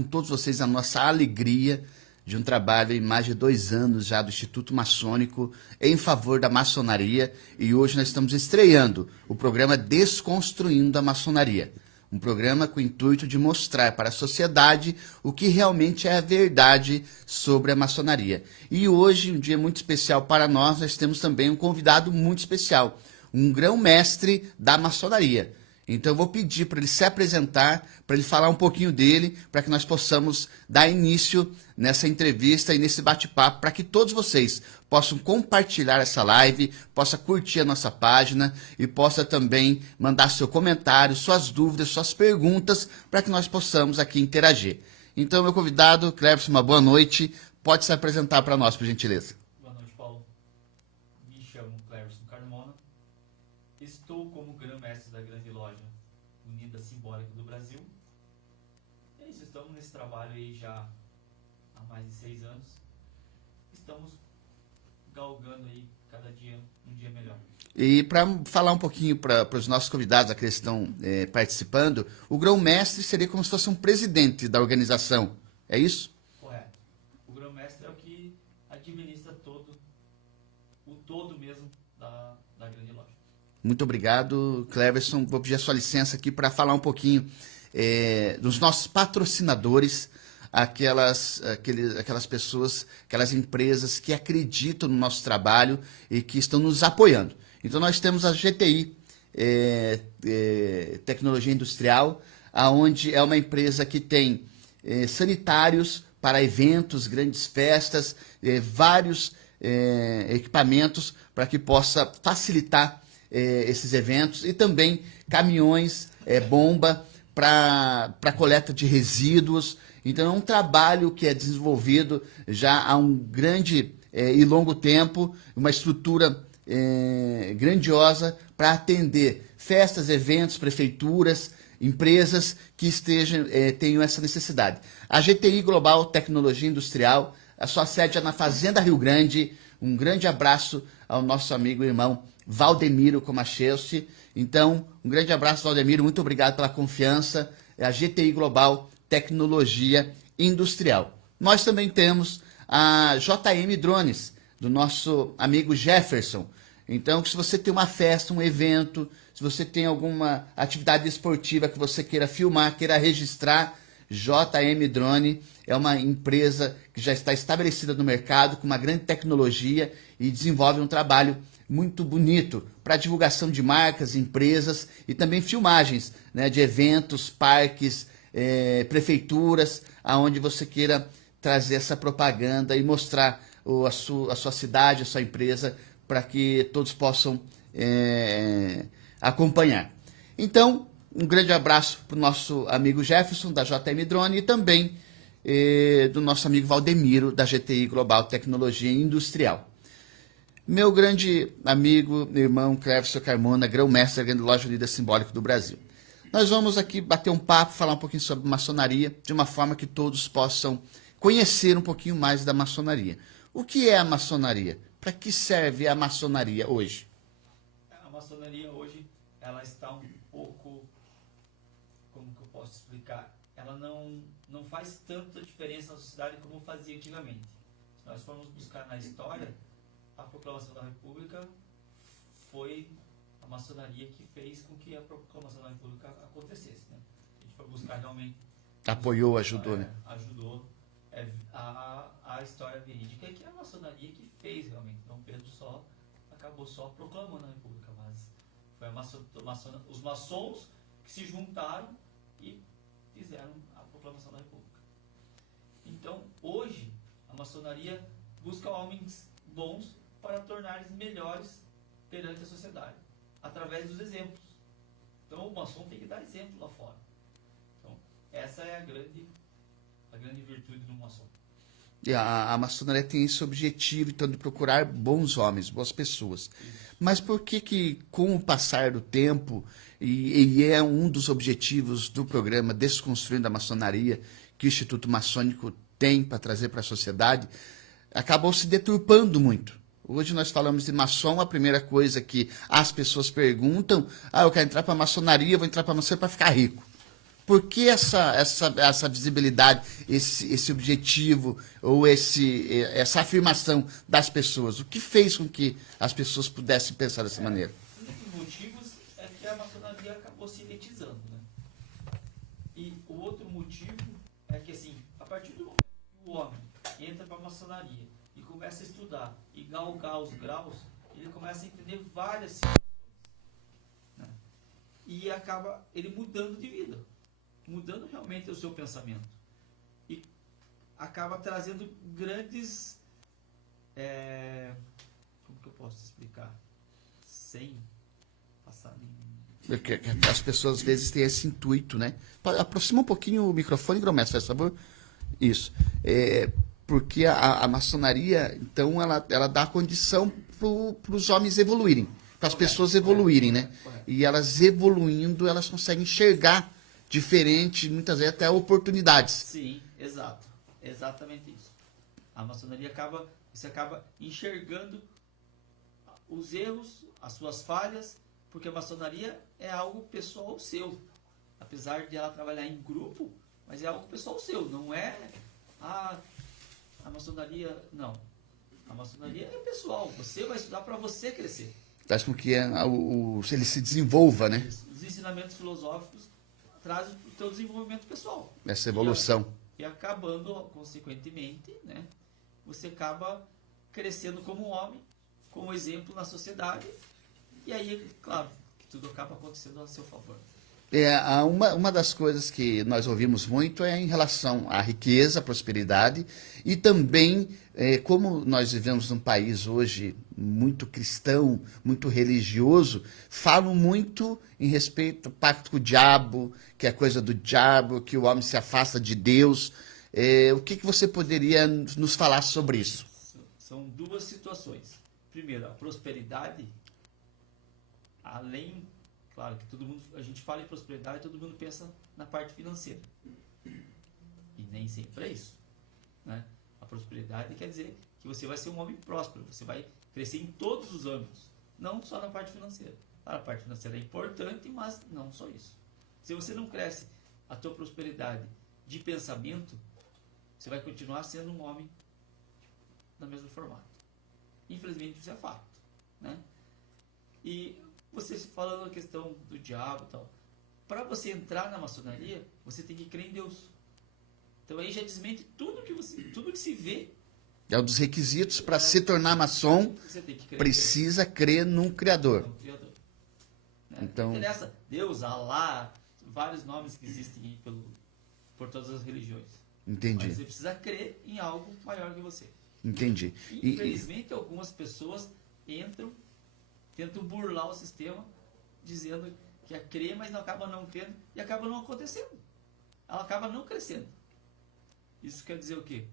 Com todos vocês a nossa alegria de um trabalho em mais de 2 anos já do Instituto Maçônico em favor da maçonaria, e hoje nós estamos estreando o programa Desconstruindo a Maçonaria, um programa com o intuito de mostrar para a sociedade o que realmente é a verdade sobre a maçonaria. E hoje, um dia muito especial para nós temos também um convidado muito especial, um grão-mestre da maçonaria. Então eu vou pedir para ele se apresentar, para ele falar um pouquinho dele, para que nós possamos dar início nessa entrevista e nesse bate-papo, para que todos vocês possam compartilhar essa live, possa curtir a nossa página e possa também mandar seu comentário, suas dúvidas, suas perguntas, para que nós possamos aqui interagir. Então, meu convidado, Cleverson, uma boa noite. Pode se apresentar para nós, por gentileza. Boa noite, Paulo. Me chamo Cleverson Carmona. Estou como grão-mestre da Grande Loja Unida Simbólica do Brasil. É isso, estamos nesse trabalho aí já há mais de 6 anos. Estamos galgando aí cada dia um dia melhor. E para falar um pouquinho para os nossos convidados que estão participando, o grão-mestre seria como se fosse um presidente da organização, é isso? Correto. O grão-mestre é o que administra o todo mesmo da Grande Loja. Muito obrigado, Cleverson. Vou pedir a sua licença aqui para falar um pouquinho dos nossos patrocinadores, aquelas pessoas, aquelas empresas que acreditam no nosso trabalho e que estão nos apoiando. Então nós temos a GTI, Tecnologia Industrial, onde é uma empresa que tem sanitários para eventos, grandes festas, vários equipamentos para que possa facilitar esses eventos, e também caminhões, bomba para coleta de resíduos. Então é um trabalho que é desenvolvido já há um grande e longo tempo, uma estrutura grandiosa para atender festas, eventos, prefeituras, empresas que tenham essa necessidade. A GTI Global Tecnologia Industrial, a sua sede é na Fazenda Rio Grande. Um grande abraço ao nosso amigo e irmão Valdemiro Comachevski. Então, um grande abraço, Valdemiro, muito obrigado pela confiança. É a GTI Global Tecnologia Industrial. Nós também temos a JM Drones, do nosso amigo Jefferson. Então, se você tem uma festa, um evento, se você tem alguma atividade esportiva que você queira filmar, queira registrar, JM Drone é uma empresa que já está estabelecida no mercado, com uma grande tecnologia, e desenvolve um trabalho muito bonito para divulgação de marcas, empresas e também filmagens, né, de eventos, parques, prefeituras, aonde você queira trazer essa propaganda e mostrar a sua cidade, a sua empresa, para que todos possam acompanhar. Então, um grande abraço para o nosso amigo Jefferson, da JM Drone, e também do nosso amigo Valdemiro, da GTI Global Tecnologia Industrial. Meu grande amigo, irmão Cleverson Carmona, grão-mestre da Grande Loja Unida Simbólica do Brasil. Nós vamos aqui bater um papo, falar um pouquinho sobre maçonaria, de uma forma que todos possam conhecer um pouquinho mais da maçonaria. O que é a maçonaria? Para que serve a maçonaria hoje? A maçonaria hoje, ela está um pouco, como que eu posso explicar? Ela não faz tanta diferença na sociedade como fazia antigamente. Se nós formos buscar na história, a proclamação da República foi a maçonaria que fez com que a proclamação da República acontecesse, né? A gente foi buscar realmente... Apoiou, ajudou, né? Ajudou. A história verídica é que é a maçonaria que fez realmente. Dom Pedro acabou só proclamando a República, mas foi os maçons que se juntaram e fizeram a proclamação da República. Então, hoje, a maçonaria busca homens bons para tornar-eles melhores perante a sociedade, através dos exemplos. Então, o maçom tem que dar exemplo lá fora. Então, essa é a grande virtude do maçom. E a maçonaria tem esse objetivo, então, de procurar bons homens, boas pessoas. Isso. Mas por que com o passar do tempo, e é um dos objetivos do programa Desconstruindo a Maçonaria, que o Instituto Maçônico tem para trazer para a sociedade, acabou se deturpando muito? Hoje nós falamos de maçom, a primeira coisa que as pessoas perguntam, eu quero entrar para a maçonaria, vou entrar para a maçonaria para ficar rico. Por que essa visibilidade, esse objetivo ou essa afirmação das pessoas? O que fez com que as pessoas pudessem pensar dessa maneira? Um dos motivos é que a maçonaria acabou se elitizando, né? E o outro motivo é que, assim, a partir do momento que o homem entra para a maçonaria e começa a estudar e galgar os graus, ele começa a entender várias situações, né? E acaba ele mudando de vida, mudando realmente o seu pensamento. E acaba trazendo grandes... como que eu posso explicar? Sem passar nenhum... Porque as pessoas às vezes têm esse intuito, né? Aproxima um pouquinho o microfone, Gromestre, faz favor. Isso. Porque a maçonaria, então, ela dá condição para os homens evoluírem, para as pessoas evoluírem, né? Correto. E elas evoluindo, elas conseguem enxergar diferente, muitas vezes até oportunidades. Sim, exato. Exatamente isso. A maçonaria você acaba enxergando os erros, as suas falhas, porque a maçonaria é algo pessoal seu. Apesar de ela trabalhar em grupo, mas é algo pessoal seu, não é a maçonaria, não. A maçonaria é pessoal, você vai estudar para você crescer. Faz com que ele se desenvolva, né? Os ensinamentos filosóficos trazem o teu desenvolvimento pessoal. Essa evolução. E acabando, consequentemente, né, você acaba crescendo como homem, como exemplo na sociedade, e aí, claro, que tudo acaba acontecendo a seu favor. Uma das coisas que nós ouvimos muito é em relação à riqueza, à prosperidade e também como nós vivemos num país hoje muito cristão, muito religioso, falam muito em respeito ao pacto com o diabo, que é coisa do diabo, que o homem se afasta de Deus. O que você poderia nos falar sobre isso? São duas situações. Primeiro, a prosperidade, além... Claro que a gente fala em prosperidade, todo mundo pensa na parte financeira. E nem sempre é isso, né? A prosperidade quer dizer que você vai ser um homem próspero, você vai crescer em todos os âmbitos, não só na parte financeira. A parte financeira é importante, mas não só isso. Se você não cresce a tua prosperidade de pensamento, você vai continuar sendo um homem no mesmo formato. Infelizmente isso é fato, né? E você falando a questão do diabo e tal, para você entrar na maçonaria, você tem que crer em Deus. Então aí já desmente tudo que se vê. É um dos requisitos para se tornar maçom, Você tem que crer precisa crer num Criador. no Criador. Né? Então- Não interessa Deus, Alá, vários nomes que existem aí por todas as religiões. Entendi, Mas você precisa crer em algo maior que você. entendi. Infelizmente, algumas pessoas tentam burlar o sistema, dizendo que é crer, mas não acaba não crendo e acaba não acontecendo. Ela acaba não crescendo. Isso quer dizer o quê?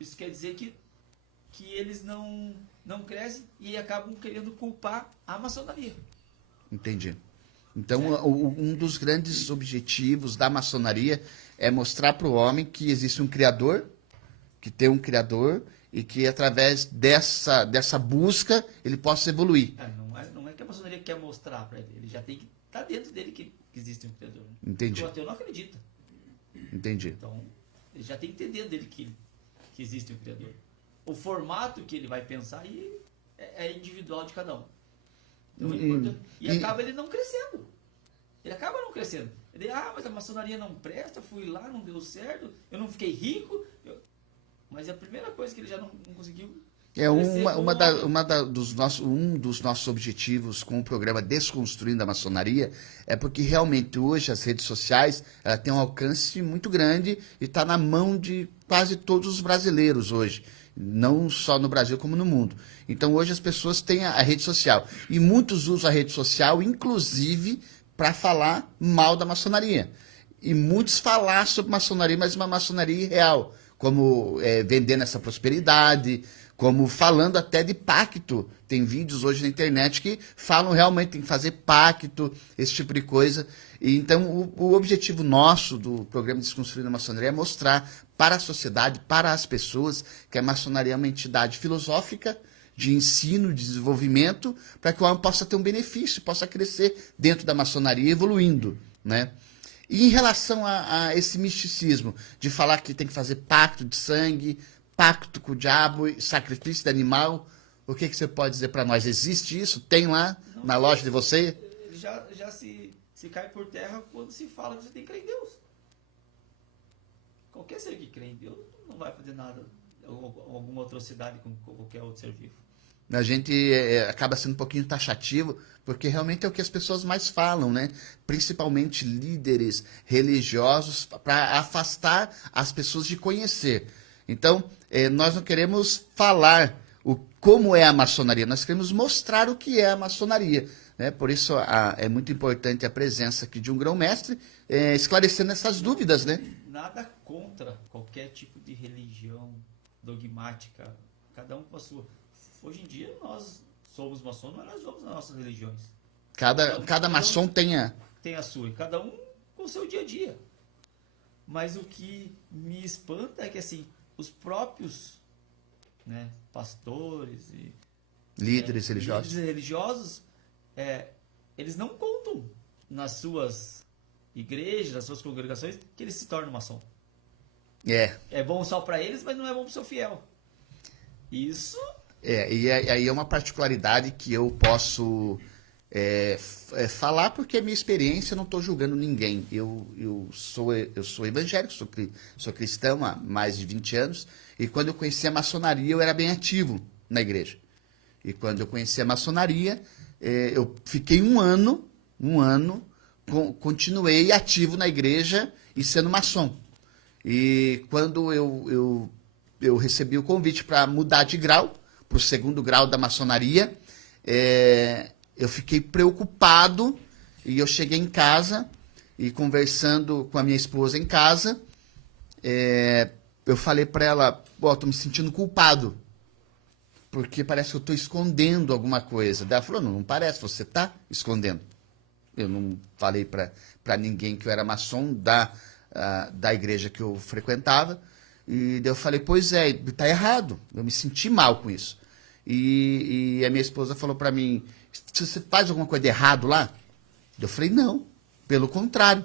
Isso quer dizer que eles não crescem e acabam querendo culpar a maçonaria. Entendi. Então, um dos grandes objetivos da maçonaria é mostrar para o homem que existe um Criador, que tem um Criador, e que através dessa busca ele possa evoluir. Não é que a maçonaria quer mostrar para ele já tem que estar dentro dele que existe um Criador. Entendi. O ateu não acredita. Entendi. Então, ele já tem que ter dentro dele que existe um Criador. O formato que ele vai pensar aí é individual de cada um. Então, acaba ele não crescendo. Ele acaba não crescendo. Ele, mas a maçonaria não presta, fui lá, não deu certo, eu não fiquei rico. Mas a primeira coisa que ele já não conseguiu... Um dos nossos objetivos com o programa Desconstruindo a Maçonaria é porque realmente hoje as redes sociais têm um alcance muito grande e está na mão de quase todos os brasileiros hoje, não só no Brasil como no mundo. Então hoje as pessoas têm a rede social e muitos usam a rede social inclusive para falar mal da maçonaria. E muitos falar sobre maçonaria, mas uma maçonaria irreal, como vendendo essa prosperidade, como falando até de pacto. Tem vídeos hoje na internet que falam realmente tem que fazer pacto, esse tipo de coisa. E, então, o objetivo nosso do programa Desconstruindo a Maçonaria é mostrar para a sociedade, para as pessoas, que a maçonaria é uma entidade filosófica, de ensino, de desenvolvimento, para que o homem possa ter um benefício, possa crescer dentro da maçonaria, evoluindo, né? E em relação a esse misticismo, de falar que tem que fazer pacto de sangue, pacto com o diabo, sacrifício de animal, o que você pode dizer para nós? Existe isso? Tem lá Não, na loja de você? já se cai por terra quando se fala que você tem que crer em Deus. Qualquer ser que crê em Deus não vai fazer nada, alguma atrocidade com qualquer outro ser vivo. A gente acaba sendo um pouquinho taxativo, porque realmente é o que as pessoas mais falam, né? Principalmente líderes religiosos, para afastar as pessoas de conhecer. Então, nós não queremos falar como é a maçonaria, nós queremos mostrar o que é a maçonaria. Né? Por isso é muito importante a presença aqui de um grão-mestre, esclarecendo essas dúvidas, né? Nada contra qualquer tipo de religião dogmática, cada um com a sua. Hoje em dia nós somos maçons, mas nós vamos nas nossas religiões. Cada maçom tem a sua, e cada um com o seu dia a dia. Mas o que me espanta é que assim, os próprios, né, pastores e líderes religiosos, eles não contam nas suas igrejas, nas suas congregações, que eles se tornam maçom. É bom só para eles, mas não é bom para o seu fiel. Isso... E aí é uma particularidade que eu posso falar, porque é minha experiência, eu não estou julgando ninguém. Eu sou evangélico, sou cristão há mais de 20 anos, e quando eu conheci a maçonaria, eu era bem ativo na igreja. E quando eu conheci a maçonaria, eu fiquei um ano, continuei ativo na igreja e sendo maçom. E quando eu recebi o convite para mudar de grau, para o 2º grau da maçonaria, eu fiquei preocupado e eu cheguei em casa e conversando com a minha esposa em casa, eu falei para ela, estou me sentindo culpado, porque parece que eu estou escondendo alguma coisa. Daí ela falou, não parece, você está escondendo. Eu não falei para ninguém que eu era maçom da igreja que eu frequentava, e daí eu falei, pois está errado, eu me senti mal com isso. E a minha esposa falou para mim, você faz alguma coisa de errado lá? Eu falei, não, pelo contrário.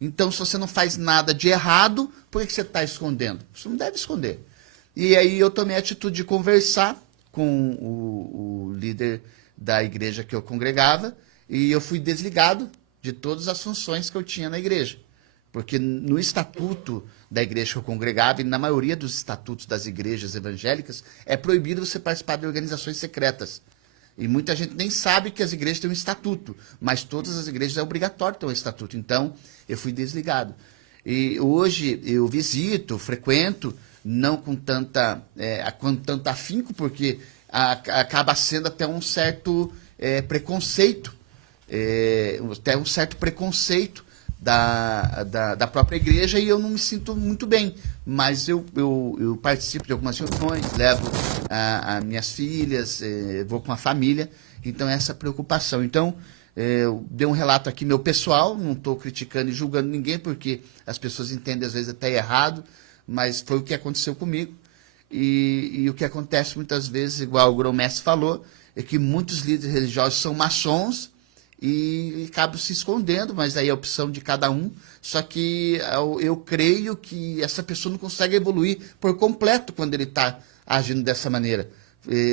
Então, se você não faz nada de errado, por que você está escondendo? Você não deve esconder. E aí eu tomei a atitude de conversar com o líder da igreja que eu congregava, e eu fui desligado de todas as funções que eu tinha na igreja. Porque no estatuto da igreja que eu congregava, e na maioria dos estatutos das igrejas evangélicas, é proibido você participar de organizações secretas. E muita gente nem sabe que as igrejas têm um estatuto, mas todas as igrejas é obrigatório ter um estatuto. Então, eu fui desligado. E hoje eu visito, frequento, não com tanto afinco, porque acaba sendo até um certo preconceito, até um certo preconceito da própria igreja, e eu não me sinto muito bem, mas eu participo de algumas reuniões, levo as minhas filhas, vou com a família, então essa preocupação. Então, eu dei um relato aqui meu pessoal, não estou criticando e julgando ninguém, porque as pessoas entendem às vezes até errado, mas foi o que aconteceu comigo, e o que acontece muitas vezes, igual o grão-mestre falou, é que muitos líderes religiosos são maçons, e acabam se escondendo, mas aí é a opção de cada um. Só que eu creio que essa pessoa não consegue evoluir por completo quando ele está agindo dessa maneira,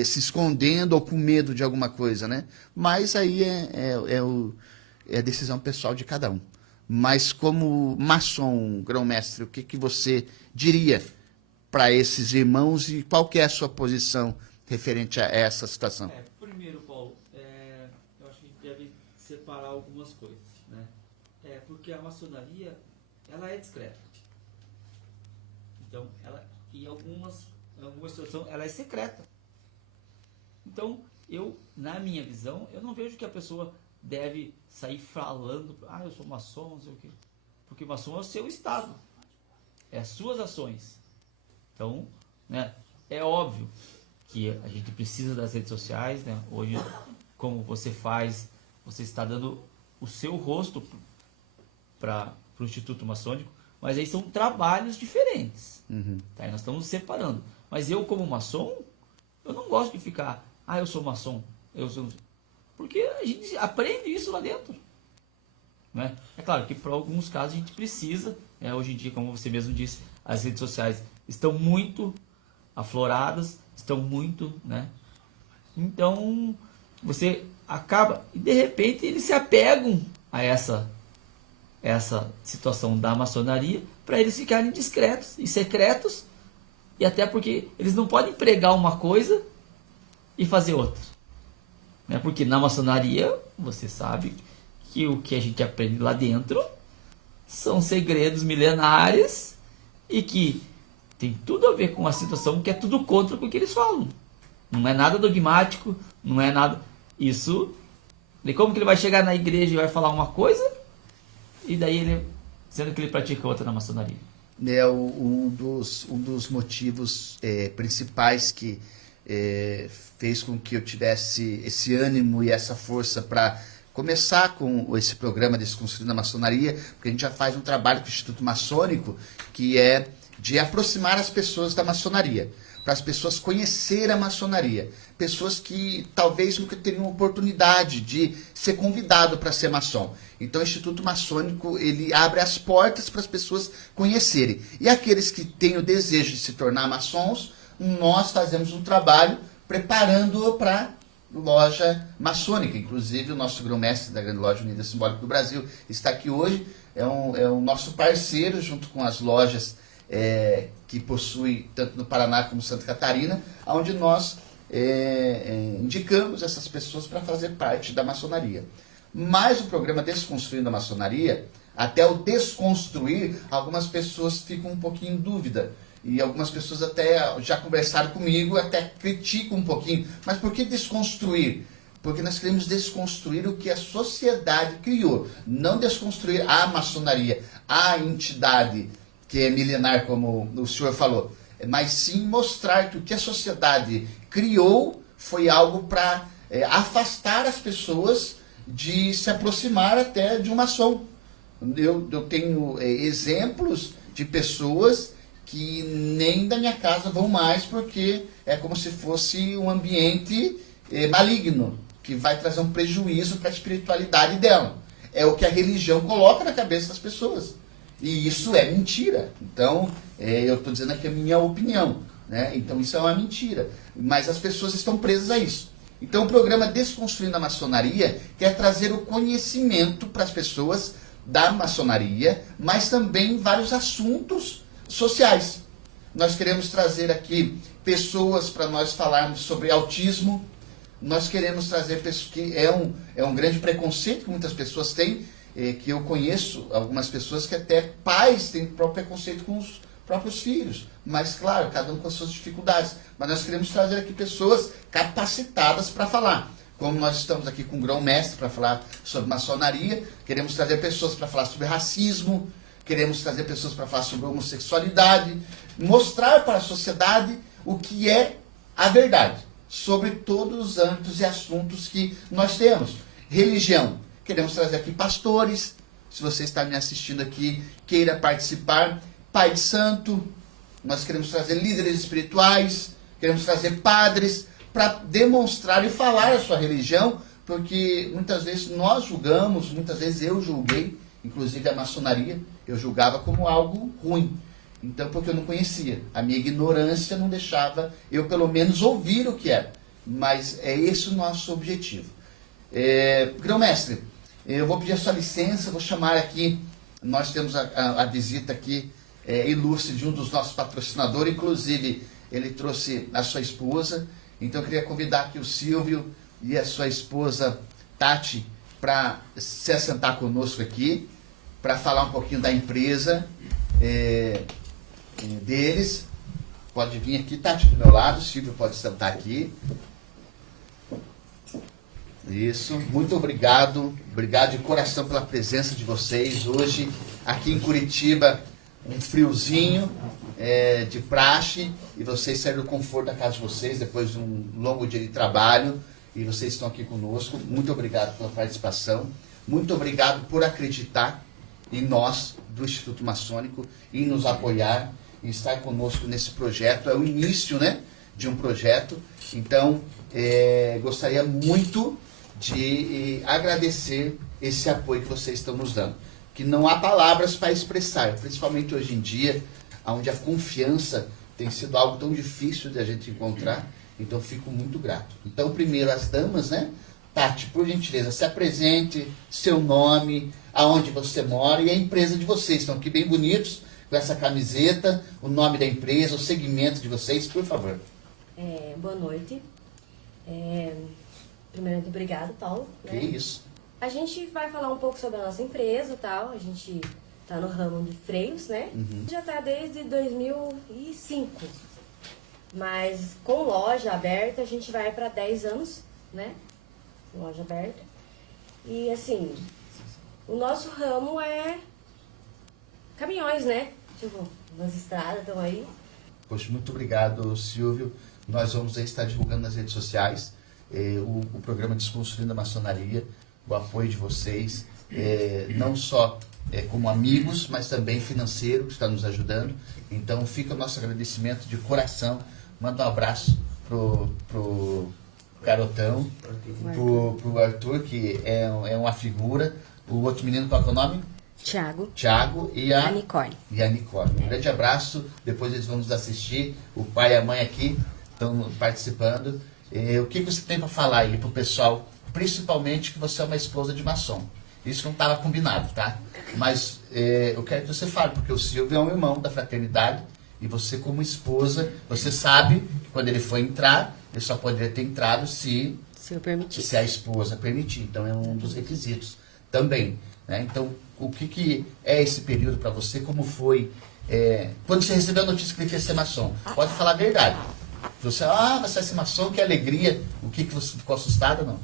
se escondendo ou com medo de alguma coisa, né? Mas aí é a decisão pessoal de cada um. Mas como maçom, grão-mestre, o que você diria para esses irmãos e qual que é a sua posição referente a essa situação? Primeiro, Paulo, eu acho que a gente deve separar algumas coisas, né? Porque a maçonaria, ela é discreta. Então, em alguma situação, ela é secreta. Então, na minha visão, eu não vejo que a pessoa deve sair falando, eu sou maçom, não sei o quê. Porque maçom é o seu estado, é as suas ações. Então, né, é óbvio que a gente precisa das redes sociais, né? Hoje, como você faz, você está dando o seu rosto para o Instituto Maçônico, mas aí são trabalhos diferentes. Uhum. Tá? E nós estamos separando. Mas eu, como maçom, eu não gosto de ficar, eu sou maçom, porque a gente aprende isso lá dentro. né? É claro que para alguns casos a gente precisa, né? Hoje em dia, como você mesmo disse, as redes sociais estão muito afloradas, estão muito, né? Então você acaba, e de repente eles se apegam a essa situação da maçonaria para eles ficarem discretos e secretos, e até porque eles não podem pregar uma coisa e fazer outra, né? Porque na maçonaria você sabe que o que a gente aprende lá dentro são segredos milenares e que tem tudo a ver com a situação que é tudo contra o que eles falam. Não é nada dogmático, não é nada... Isso... E como que ele vai chegar na igreja e vai falar uma coisa e daí ele... Sendo que ele pratica outra na maçonaria. Um dos motivos principais que fez com que eu tivesse esse ânimo e essa força para começar com esse programa Desconstruindo a Maçonaria, porque a gente já faz um trabalho com o Instituto Maçônico que é de aproximar as pessoas da maçonaria, para as pessoas conhecerem a maçonaria, pessoas que talvez nunca teriam oportunidade de ser convidado para ser maçom. Então o Instituto Maçônico ele abre as portas para as pessoas conhecerem. E aqueles que têm o desejo de se tornar maçons, nós fazemos um trabalho preparando-o para loja maçônica. Inclusive o nosso grão-mestre da Grande Loja Unida Simbólica do Brasil está aqui hoje, é um nosso parceiro junto com as lojas que possui tanto no Paraná como Santa Catarina, onde nós indicamos essas pessoas para fazer parte da maçonaria. Mas o programa Desconstruindo a Maçonaria, até o desconstruir, algumas pessoas ficam um pouquinho em dúvida. E algumas pessoas até já conversaram comigo, até criticam um pouquinho. Mas por que desconstruir? Porque nós queremos desconstruir o que a sociedade criou. Não desconstruir a maçonaria, a entidade que é milenar, como o senhor falou. Mas sim mostrar que o que a sociedade criou foi algo para afastar as pessoas de se aproximar até de um maçom. Eu tenho exemplos de pessoas que nem da minha casa vão mais, porque é como se fosse um ambiente maligno, que vai trazer um prejuízo para a espiritualidade dela. É o que a religião coloca na cabeça das pessoas. E isso é mentira. Então, eu estou dizendo aqui a minha opinião, né? Então isso é uma mentira. Mas as pessoas estão presas a isso. Então o programa Desconstruindo a Maçonaria quer trazer o conhecimento para as pessoas da maçonaria, mas também vários assuntos sociais. Nós queremos trazer aqui pessoas para nós falarmos sobre autismo. Nós queremos trazer pessoas que é um grande preconceito que muitas pessoas têm, que eu conheço algumas pessoas que até pais têm próprio preconceito com os próprios filhos. Mas, claro, cada um com as suas dificuldades. Mas nós queremos trazer aqui pessoas capacitadas para falar. Como nós estamos aqui com o grão-mestre para falar sobre maçonaria, queremos trazer pessoas para falar sobre racismo, queremos trazer pessoas para falar sobre homossexualidade, mostrar para a sociedade o que é a verdade sobre todos os âmbitos e assuntos que nós temos. Religião. Queremos trazer aqui pastores, se você está me assistindo aqui, queira participar, pai de santo, nós queremos trazer líderes espirituais, queremos trazer padres, para demonstrar e falar a sua religião, porque muitas vezes nós julgamos, muitas vezes eu julguei, inclusive a maçonaria, eu julgava como algo ruim. Então, porque eu não conhecia. A minha ignorância não deixava eu, pelo menos, ouvir o que era. Mas é esse o nosso objetivo. Grão-mestre, eu vou pedir a sua licença, vou chamar aqui, nós temos a visita aqui ilustre de um dos nossos patrocinadores, inclusive ele trouxe a sua esposa, então eu queria convidar aqui o Silvio e a sua esposa Tati para se assentar conosco aqui, para falar um pouquinho da empresa deles. Pode vir aqui, Tati, do meu lado, o Silvio pode sentar aqui. Isso, muito obrigado de coração pela presença de vocês hoje aqui em Curitiba, um friozinho de praxe, e vocês saíram do conforto da casa de vocês depois de um longo dia de trabalho, e vocês estão aqui conosco. Muito obrigado pela participação, muito obrigado por acreditar em nós do Instituto Maçônico, em nos apoiar, em estar conosco nesse projeto. É o início, né, de um projeto. Então gostaria muito de agradecer esse apoio que vocês estão nos dando. Que não há palavras para expressar, principalmente hoje em dia, onde a confiança tem sido algo tão difícil de a gente encontrar. Então, fico muito grato. Então, primeiro, as damas, né? Tati, por gentileza, se apresente, seu nome, aonde você mora e a empresa de vocês. Estão aqui bem bonitos, com essa camiseta, o nome da empresa, o segmento de vocês, por favor. Boa noite. Primeiramente, obrigado, Paulo. Que isso. A gente vai falar um pouco sobre a nossa empresa e tal. A gente tá no ramo de freios, né? Já tá desde 2005. Mas com loja aberta, a gente vai para 10 anos, né? Loja aberta. E assim, o nosso ramo é caminhões, né? Tipo, nas estradas estão aí. Poxa, muito obrigado, Silvio. Nós vamos aí estar divulgando nas redes sociais o programa Desconstruindo a Maçonaria, o apoio de vocês, não só como amigos, mas também financeiro, que está nos ajudando. Então, fica o nosso agradecimento de coração. Manda um abraço pro Garotão, pro Arthur, que é uma figura. O outro menino, qual que é o nome? Thiago e a Nicole. Um grande abraço. Depois eles vão nos assistir. O pai e a mãe aqui estão participando. O que você tem para falar aí pro pessoal? Principalmente que você é uma esposa de maçom. Isso não estava combinado, tá? Mas eu quero que você fale, porque o Silvio é um irmão da fraternidade. E você, como esposa, você sabe que quando ele for entrar, ele só poderia ter entrado se eu permitir. Se a esposa permitir. Então, é um dos requisitos também. Né? Então, o que é esse período para você? Como foi? Quando você recebeu a notícia que ele ia ser maçom, pode falar a verdade. Você, vai ser maçom, que alegria. O que você ficou assustada, não?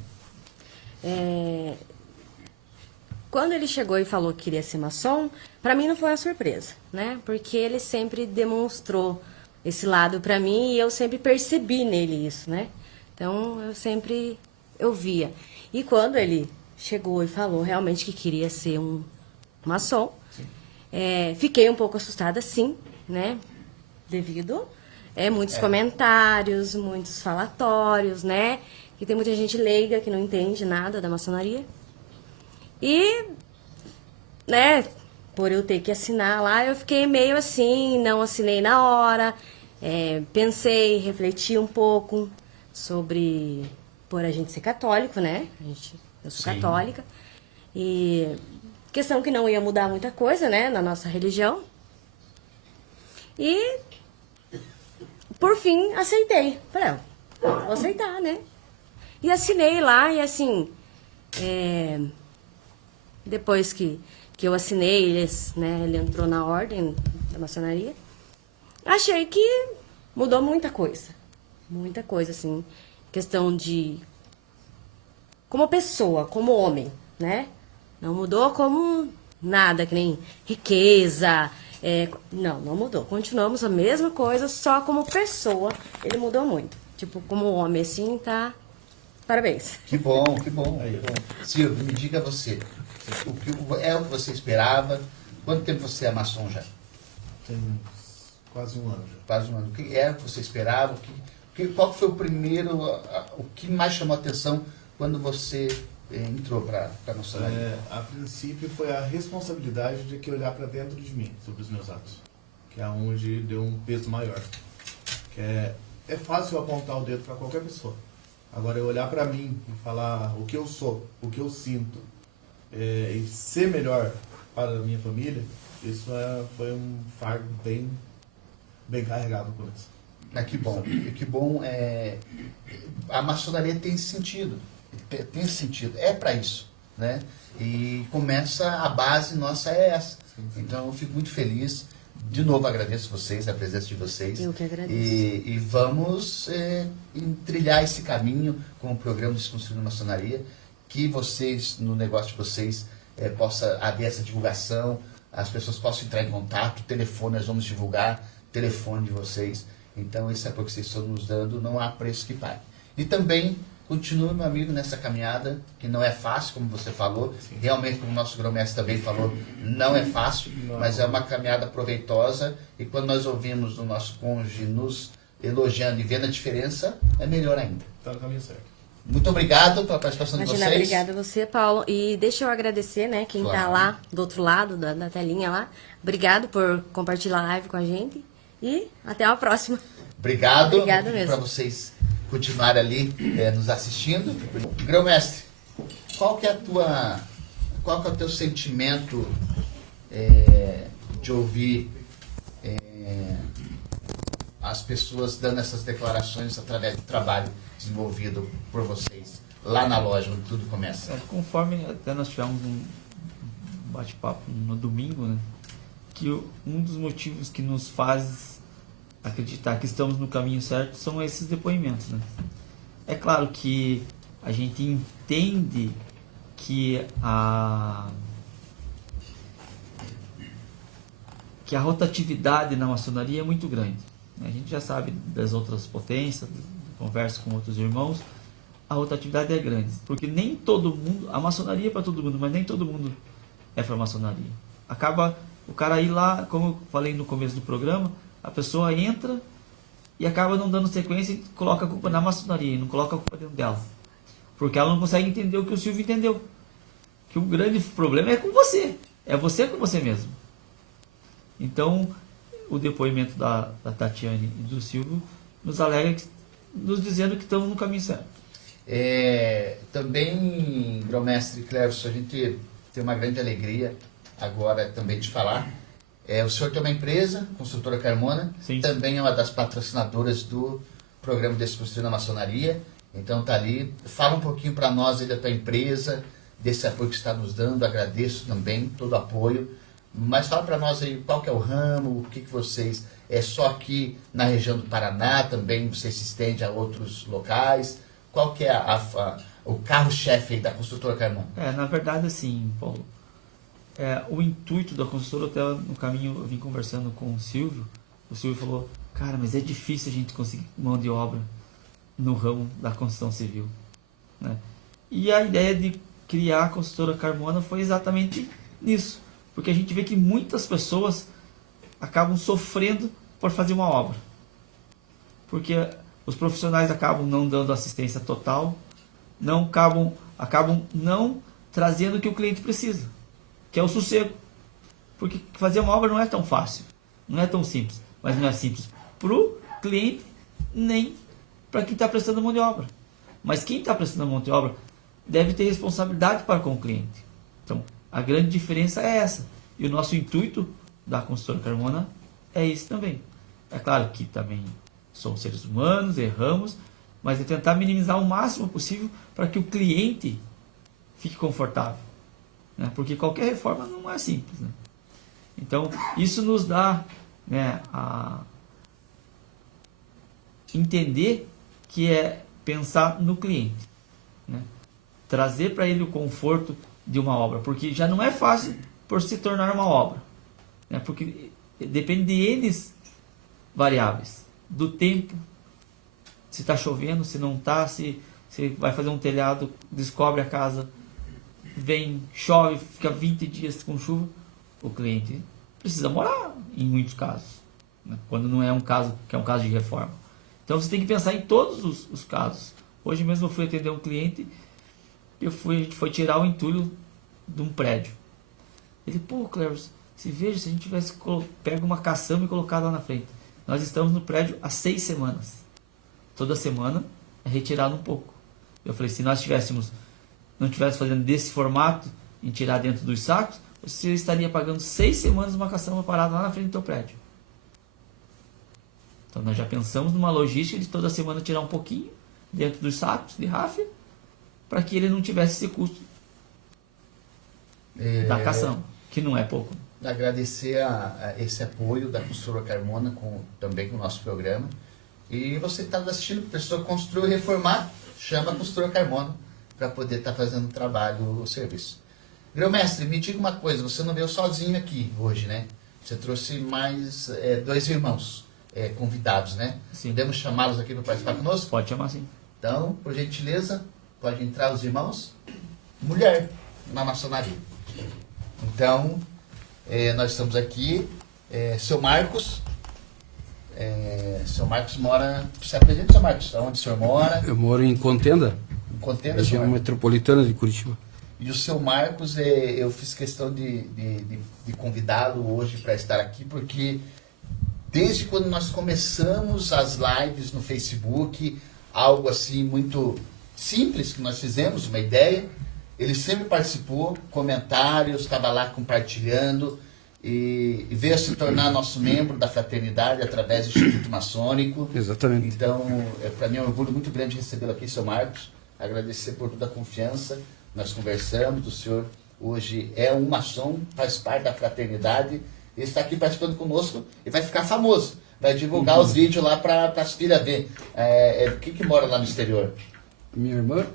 Quando ele chegou e falou que queria ser maçom, para mim não foi uma surpresa, né? Porque ele sempre demonstrou esse lado para mim e eu sempre percebi nele isso, né? Então, eu via. E quando ele chegou e falou realmente que queria ser um maçom, fiquei um pouco assustada, sim, né? Devido muitos comentários, muitos falatórios, né? Que tem muita gente leiga que não entende nada da maçonaria. E, né, por eu ter que assinar lá, eu fiquei meio assim, não assinei na hora. Pensei, refleti um pouco sobre por a gente ser católico, né? Eu sou católica. E questão que não ia mudar muita coisa, né, na nossa religião. E, por fim, aceitei. Falei, vou aceitar, né? E assinei lá e assim... Depois que eu assinei, ele entrou na ordem da maçonaria, achei que mudou muita coisa. Muita coisa, assim. Questão de... Como pessoa, como homem, né? Não mudou como nada, que nem riqueza. Não mudou. Continuamos a mesma coisa, só como pessoa ele mudou muito. Tipo, como homem, assim, tá... Parabéns. Que bom, que bom. Silvio, me diga você. O que você esperava? Quanto tempo você é maçom já? Tem quase um ano já. Quase um ano. O que é que você esperava? Qual foi o primeiro, o que mais chamou a atenção quando você entrou para a maçonaria? A princípio foi a responsabilidade de que olhar para dentro de mim, sobre os meus atos. Que é onde deu um peso maior. Que é fácil apontar o dedo para qualquer pessoa. Agora, eu olhar para mim e falar o que eu sou, o que eu sinto, e ser melhor para a minha família, isso foi um fardo bem carregado no começo. Que bom. Que bom. A maçonaria tem sentido. Tem sentido. É para isso. Né? E a base nossa é essa. Sim. Então, eu fico muito feliz. De novo, agradeço vocês, a presença de vocês. Eu que agradeço. E vamos trilhar esse caminho com o programa Desconstruindo a Maçonaria, que vocês, no negócio de vocês, possa haver essa divulgação, as pessoas possam entrar em contato, telefone, nós vamos divulgar, telefone de vocês. Então, esse apoio que vocês estão nos dando, não há preço que pague. E também, continue, meu amigo, nessa caminhada, que não é fácil, como você falou. Sim. Realmente, como o nosso grão-mestre também falou, não é fácil, mas é uma caminhada proveitosa. E quando nós ouvimos o nosso cônjuge nos elogiando e vendo a diferença, é melhor ainda. Está no caminho certo. muito obrigado pela participação de Imagina, vocês. obrigada a você, Paulo. E deixa eu agradecer, né, quem tá Claro. lá do outro lado da telinha lá. Obrigado por compartilhar a live com a gente. E até a próxima. Obrigado. Obrigada mesmo. Para vocês continuarem ali nos assistindo. Grão-mestre, qual que é o teu sentimento de ouvir as pessoas dando essas declarações através do trabalho desenvolvido por vocês lá na loja onde tudo começa? Conforme até nós tivemos um bate-papo no domingo, né, que um dos motivos que nos faz acreditar que estamos no caminho certo são esses depoimentos, né? É claro que a gente entende que a rotatividade na maçonaria é muito grande. A gente já sabe das outras potências, conversa com outros irmãos, a rotatividade é grande, porque nem todo mundo, a maçonaria é para todo mundo, mas nem todo mundo é para a maçonaria. Acaba o cara ir lá, como eu falei no começo do programa, a pessoa entra e acaba não dando sequência e coloca a culpa na maçonaria, e não coloca a culpa dentro dela. Porque ela não consegue entender o que o Silvio entendeu. Que o grande problema é com você. É você com você mesmo. Então, o depoimento da Tatiane e do Silvio nos alegra, nos dizendo que estamos no caminho certo. Também, Grão-mestre Cleverson, a gente tem uma grande alegria agora também de falar. O senhor tem uma empresa, Construtora Carmona, Sim. também é uma das patrocinadoras do programa Desconstruindo a Maçonaria. Então tá ali, fala um pouquinho para nós aí da tua empresa, desse apoio que está nos dando, agradeço também todo o apoio. Mas fala para nós aí qual que é o ramo, o que vocês... É só aqui na região do Paraná, também você se estende a outros locais? Qual que é o carro-chefe aí da Construtora Carmona? Na verdade, assim, Paulo, o intuito da construtora, até no caminho eu vim conversando com o Silvio falou, cara, mas é difícil a gente conseguir mão de obra no ramo da construção civil, né? E a ideia de criar a Construtora Carmona foi exatamente nisso, porque a gente vê que muitas pessoas acabam sofrendo por fazer uma obra, porque os profissionais acabam não dando assistência total, acabam não trazendo o que o cliente precisa, que é o sossego. Porque fazer uma obra não é tão fácil, não é tão simples, mas não é simples para o cliente nem para quem está prestando mão de obra. Mas quem está prestando mão de obra deve ter responsabilidade para com o cliente. Então, a grande diferença é essa. E o nosso intuito da Construtora Carmona é esse também. É claro que também somos seres humanos, erramos, mas é tentar minimizar o máximo possível para que o cliente fique confortável, né? Porque qualquer reforma não é simples, né? Então, isso nos dá, né, a entender que é pensar no cliente, né? Trazer para ele o conforto de uma obra, porque já não é fácil por se tornar uma obra, né? Porque depende de N variáveis, do tempo, se está chovendo, se não está, se vai fazer um telhado, descobre a casa, chove, fica 20 dias com chuva, o cliente precisa morar em muitos casos, né? Quando não é um caso que é um caso de reforma. Então você tem que pensar em todos os casos. Hoje mesmo eu fui atender um cliente e a gente foi tirar o entulho de um prédio. Ele, Cleverson, se a gente tivesse pego uma caçamba e colocado lá na frente. Nós estamos no prédio há 6 semanas. Toda semana é retirado um pouco. Eu falei, se nós não estivéssemos fazendo desse formato, em tirar dentro dos sacos, você estaria pagando 6 semanas uma caçamba parada lá na frente do teu prédio. Então nós já pensamos numa logística de toda semana tirar um pouquinho dentro dos sacos de ráfia, para que ele não tivesse esse custo da caçamba, que não é pouco. Agradecer a esse apoio da Construtora Carmona também com o nosso programa. E você que está assistindo, pessoa construir e reformar, chama a Construtora Carmona para poder estar fazendo o trabalho, o serviço. Grão-mestre, me diga uma coisa, você não veio sozinho aqui hoje, né? Você trouxe mais 2 irmãos convidados, né? Sim. Podemos chamá-los aqui para participar conosco? Pode chamar assim. Então, por gentileza, pode entrar os irmãos. Mulher na maçonaria. Então, nós estamos aqui. Seu Marcos. Seu Marcos mora... Se apresenta, seu Marcos. Onde o senhor mora? Eu moro em Contenda. Em Contenda, região seu Marcos? metropolitana de Curitiba. E o seu Marcos, eu fiz questão de convidá-lo hoje para estar aqui, porque desde quando nós começamos as lives no Facebook, algo assim muito simples que nós fizemos, uma ideia, ele sempre participou, comentários, estava lá compartilhando, e veio a se tornar nosso membro da fraternidade através do Instituto Maçônico. Exatamente. Então, para mim é um orgulho muito grande recebê-lo aqui, seu Marcos, agradecer por toda a confiança. Nós conversamos, o senhor hoje é um maçom, faz parte da fraternidade, ele está aqui participando conosco e vai ficar famoso. Vai divulgar os vídeos lá para as filhas ver. Quem que mora lá no exterior? Minha irmã,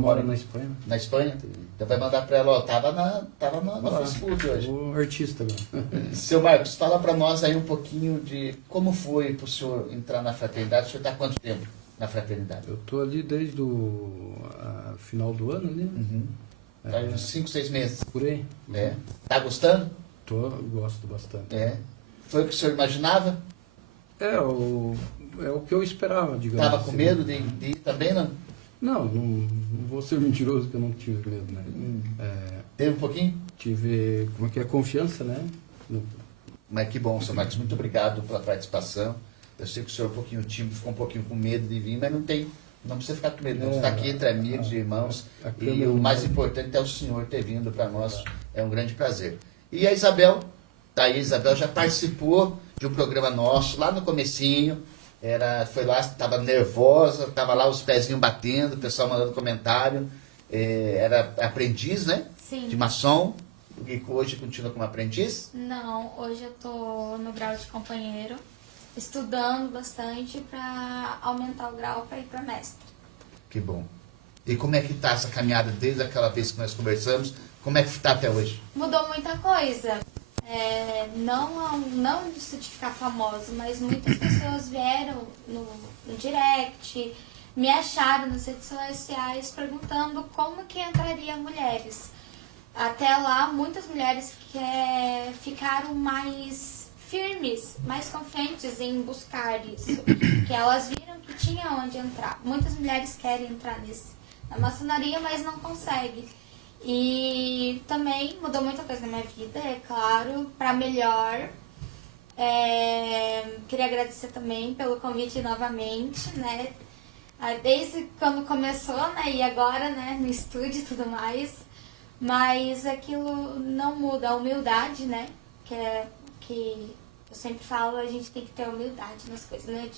mora na Espanha. Na Espanha? Então vai mandar para ela, ó, tava no Facebook hoje. O artista agora. Seu Marcos, fala para nós aí um pouquinho de como foi para o senhor entrar na fraternidade. O senhor está há quanto tempo na fraternidade? Eu tô ali desde o final do ano, né? Tá uns 5, 6 meses. Por aí. Tá gostando? Gosto bastante. Foi o que o senhor imaginava? É o que eu esperava, digamos. Tava com assim. medo de ir também, não? Não vou ser mentiroso que eu não tive medo, né? Teve um pouquinho? Tive, como é que é, confiança, né? Mas que bom, seu Marcos, muito obrigado pela participação. Eu sei que o senhor é um pouquinho tímido, ficou um pouquinho com medo de vir, mas não precisa ficar com medo, não. Você está aqui entre amigos e irmãos, e o mais importante é o senhor ter vindo para nós, é um grande prazer. E a Isabel, tá aí, a Isabel já participou de um programa nosso, lá no comecinho, foi lá, estava nervosa, estava lá os pezinhos batendo, o pessoal mandando comentário, era aprendiz, né? Sim. De maçom, e hoje continua como aprendiz? Não, hoje eu tô no grau de companheiro, estudando bastante para aumentar o grau para ir para mestre. Que bom. E como é que tá essa caminhada desde aquela vez que nós conversamos? Como é que está até hoje? Mudou muita coisa. Não isso de ficar famosa, mas muitas pessoas vieram no direct, me acharam nas redes sociais perguntando como que entraria mulheres. Até lá, muitas mulheres ficaram mais firmes, mais confiantes em buscar isso, que elas viram que tinha onde entrar. Muitas mulheres querem entrar na maçonaria, mas não conseguem. E também mudou muita coisa na minha vida, é claro, para melhor. Queria agradecer também pelo convite novamente, né? Desde quando começou, né? E agora, né? No estúdio e tudo mais. Mas aquilo não muda, a humildade, né? Que eu sempre falo, a gente tem que ter humildade nas coisas, né?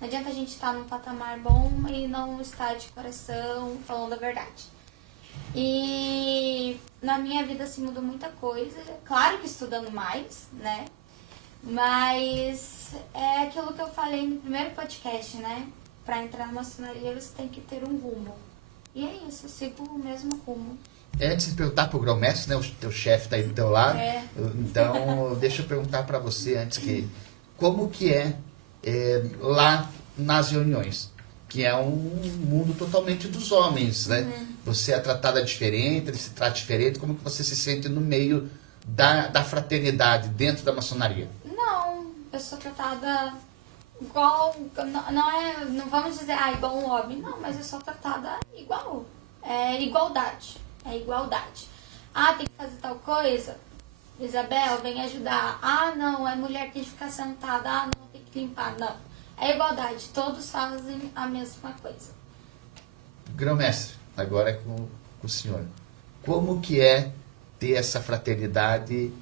Não adianta a gente estar num patamar bom e não estar de coração falando a verdade. E na minha vida assim mudou muita coisa, claro que estudando mais, né? Mas é aquilo que eu falei no primeiro podcast, né? Para entrar na maçonaria você tem que ter um rumo. E é isso, eu sigo o mesmo rumo. Antes de perguntar pro grão-mestre, né, o teu chefe está aí do teu lado, então deixa eu perguntar para você antes como que é lá nas reuniões, que é um mundo totalmente dos homens, né? Você é tratada diferente, ele se trata diferente, como que você se sente no meio da fraternidade, dentro da maçonaria? Não, eu sou tratada igual, não vamos dizer, igual um homem, não, mas eu sou tratada igual, é igualdade. Tem que fazer tal coisa, Isabel, vem ajudar. Não, é mulher que tem que ficar sentada, não, tem que limpar, não. É igualdade, todos fazem a mesma coisa. Grão-mestre, agora é com o senhor. Como que é ter essa fraternidade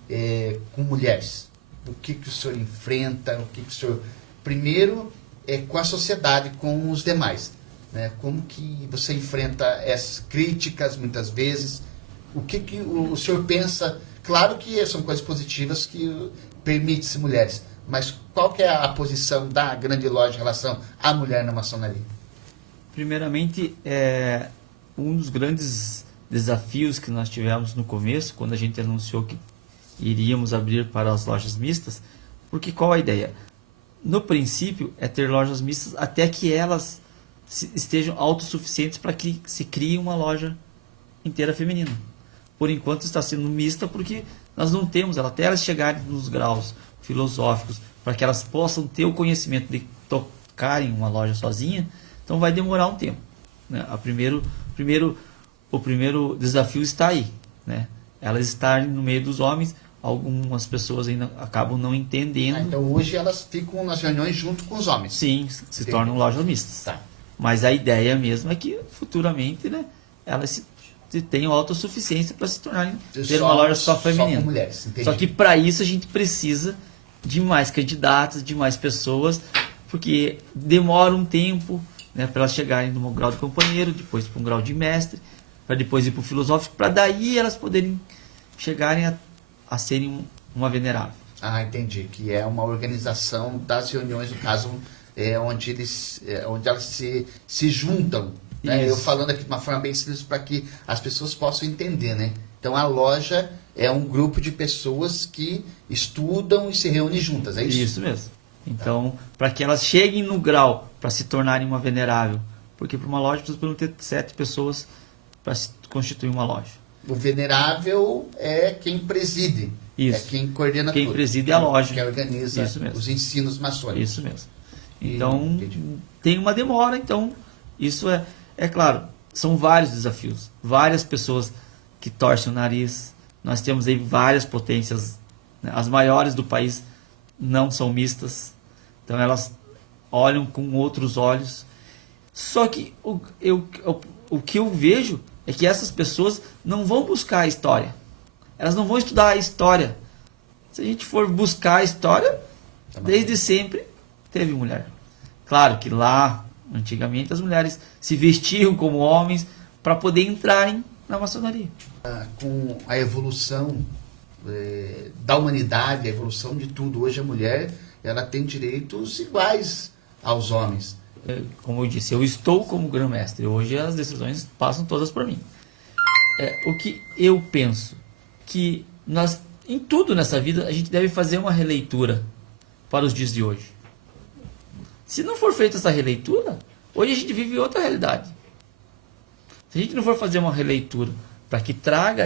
com mulheres? O que o senhor enfrenta? O que o senhor... Primeiro, com a sociedade, com os demais. Né? Como que você enfrenta essas críticas, muitas vezes? O que o senhor pensa? Claro que são coisas positivas que permitem-se mulheres, mas qual que é a posição da grande loja em relação à mulher na maçonaria? Primeiramente, um dos grandes desafios que nós tivemos no começo, quando a gente anunciou que iríamos abrir para as lojas mistas, porque qual a ideia? No princípio, é ter lojas mistas até que elas estejam autossuficientes para que se crie uma loja inteira feminina. Por enquanto está sendo mista porque nós não temos ela, até elas chegarem nos graus filosóficos, para que elas possam ter o conhecimento de tocarem uma loja sozinha, então vai demorar um tempo. Né? o primeiro desafio está aí, né? Elas estarem no meio dos homens, algumas pessoas ainda acabam não entendendo. Então hoje elas ficam nas reuniões junto com os homens. Sim, se tornam lojas mistas. Tá. Mas a ideia mesmo é que futuramente, né, elas tenham autossuficiência para se tornarem ter uma loja só feminina. Só com mulheres, entendi. Só que para isso a gente precisa de mais candidatas, de mais pessoas, porque demora um tempo, né, para elas chegarem no grau de companheiro, depois para um grau de mestre, para depois ir para o filosófico, para daí elas poderem chegarem a serem uma venerável. Ah, entendi. Que é uma organização das reuniões, no caso, onde elas se juntam. Né? Isso. Eu falando aqui de uma forma bem simples para que as pessoas possam entender, né? Então a loja é um grupo de pessoas que estudam e se reúnem juntas, é isso? Isso mesmo. Então, para que elas cheguem no grau para se tornarem uma venerável, porque para uma loja precisa ter 7 pessoas para se constituir uma loja. O venerável é quem preside, Isso. é quem coordena Quem tudo. preside a loja. Que organiza Isso mesmo. os ensinos maçônicos. Isso mesmo. Então, Entendi. tem uma demora. Então, isso é claro, são vários desafios. Várias pessoas que torcem o nariz. Nós temos aí várias potências, né? As maiores do país não são mistas. Então, elas olham com outros olhos. Só que o que eu vejo é que essas pessoas não vão buscar a história. Elas não vão estudar a história. Se a gente for buscar a história, desde sempre teve mulher. Claro que lá, antigamente, as mulheres se vestiam como homens para poder entrarem na maçonaria. Com a evolução da humanidade, a evolução de tudo, hoje a mulher ela tem direitos iguais aos homens. Como eu disse, eu estou como grão-mestre. Hoje as decisões passam todas por mim. O que eu penso que nós, em tudo nessa vida, a gente deve fazer uma releitura para os dias de hoje. Se não for feita essa releitura, hoje a gente vive outra realidade. Se a gente não for fazer uma releitura para que traga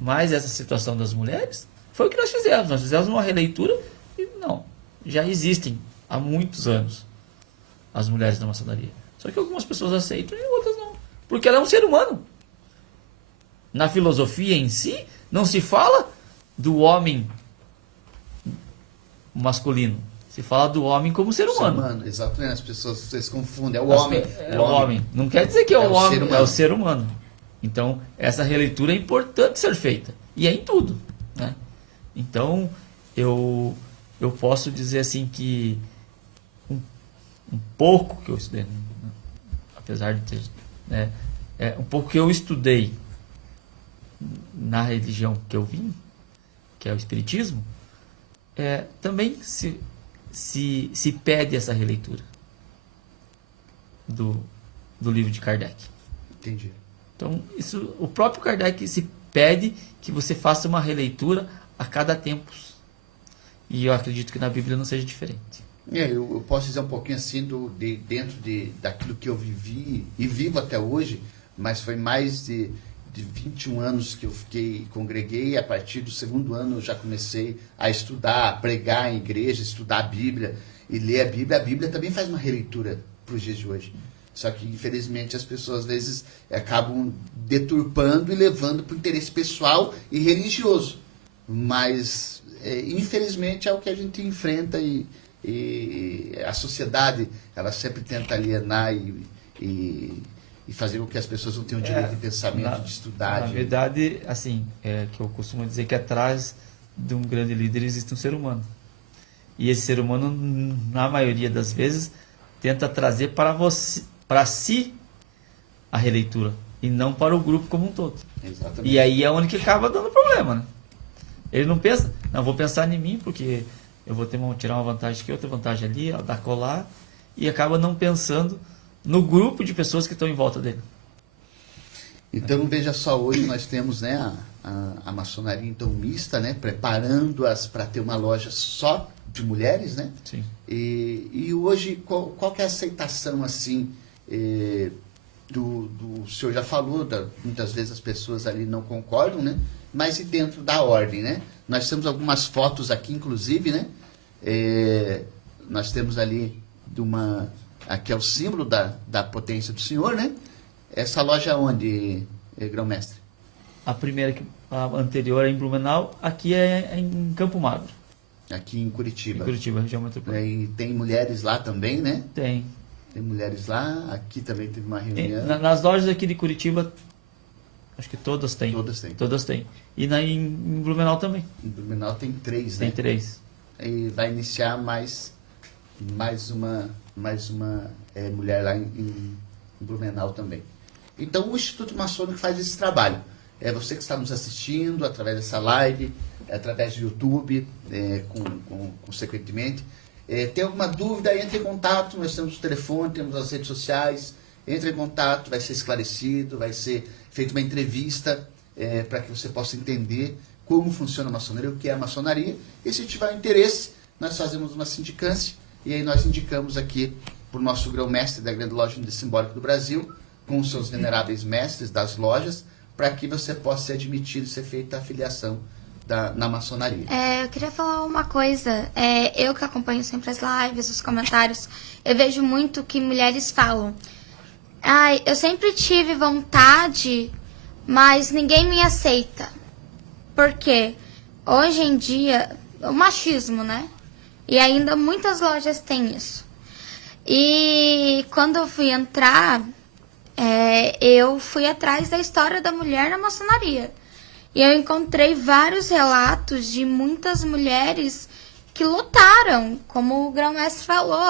mais essa situação das mulheres, foi o que nós fizemos. Nós fizemos uma releitura e não, já existem há muitos anos as mulheres na maçonaria. Só que algumas pessoas aceitam e outras não. Porque ela é um ser humano. Na filosofia em si, não se fala do homem masculino. Se fala do homem como ser humano. Exatamente, as pessoas vocês confundem. É o As homem. pe- É o homem. Não quer dizer que é o homem, ser humano. é o ser humano. Então, essa releitura é importante ser feita. E é em tudo. Né? Então, eu posso dizer assim que um pouco que eu estudei, apesar de ter... um pouco que eu estudei na religião que eu vim, que é o Espiritismo, também se pede essa releitura do livro de Kardec. Entendi. Então, o próprio Kardec se pede que você faça uma releitura a cada tempo. E eu acredito que na Bíblia não seja diferente. Eu posso dizer um pouquinho assim dentro daquilo que eu vivi e vivo até hoje, mas foi mais de 21 anos que eu congreguei. A partir do 2º ano eu já comecei a estudar, a pregar em igreja, estudar a Bíblia e ler a Bíblia. A Bíblia também faz uma releitura para os dias de hoje. Só que, infelizmente, as pessoas às vezes acabam deturpando e levando para o interesse pessoal e religioso. Mas, infelizmente, é o que a gente enfrenta e a sociedade, ela sempre tenta alienar e fazer com que as pessoas não tenham direito de pensamento, de estudar. Na verdade, assim, que eu costumo dizer que atrás de um grande líder existe um ser humano. E esse ser humano, na maioria das vezes, tenta trazer para si a releitura e não para o grupo como um todo. Exatamente. E aí é onde que acaba dando problema, né? Ele não pensa, não, vou pensar em mim porque eu vou tirar uma vantagem aqui, outra vantagem ali, dar colar, e acaba não pensando no grupo de pessoas que estão em volta dele. Então, veja só, hoje nós temos, né, a maçonaria então mista, né, preparando-as para ter uma loja só de mulheres, né? Sim. E hoje, qual que é a aceitação, assim, o senhor já falou, muitas vezes as pessoas ali não concordam, né? Mas e dentro da ordem, né? Nós temos algumas fotos aqui, inclusive, né? Nós temos ali de uma aqui é o símbolo da potência do Senhor, né? Essa loja onde, grão-mestre? A primeira, a anterior é em Blumenau, aqui é em Campo Magro, Aqui em Curitiba. em Curitiba, região metropolitana. E tem mulheres lá também, né? Tem. Tem mulheres lá. Aqui também teve uma Tem. reunião. Nas lojas aqui de Curitiba, acho que todas têm. Todas têm. Todas têm. E em Blumenau também. Em Blumenau tem 3, Tem né? 3. E vai iniciar mais uma mulher lá em Blumenau também. Então o Instituto Maçônico faz esse trabalho. É você que está nos assistindo através dessa live, através do YouTube, consequentemente. Tem alguma dúvida, entre em contato, nós temos o telefone, temos as redes sociais, entre em contato, vai ser esclarecido, vai ser feita uma entrevista para que você possa entender como funciona a maçonaria, o que é a maçonaria, e se tiver interesse, nós fazemos uma sindicância, e aí nós indicamos aqui para o nosso grão-mestre da Grande Loja Simbólica do Brasil, com os seus veneráveis mestres das lojas, para que você possa ser admitido e ser feita a filiação na maçonaria. Eu queria falar uma coisa. Eu que acompanho sempre as lives, os comentários, eu vejo muito que mulheres falam: ai, eu sempre tive vontade, mas ninguém me aceita. Por quê? Hoje em dia, o machismo, né? E ainda muitas lojas têm isso. E quando eu fui entrar, eu fui atrás da história da mulher na maçonaria. E eu encontrei vários relatos de muitas mulheres que lutaram, como o grão-mestre falou,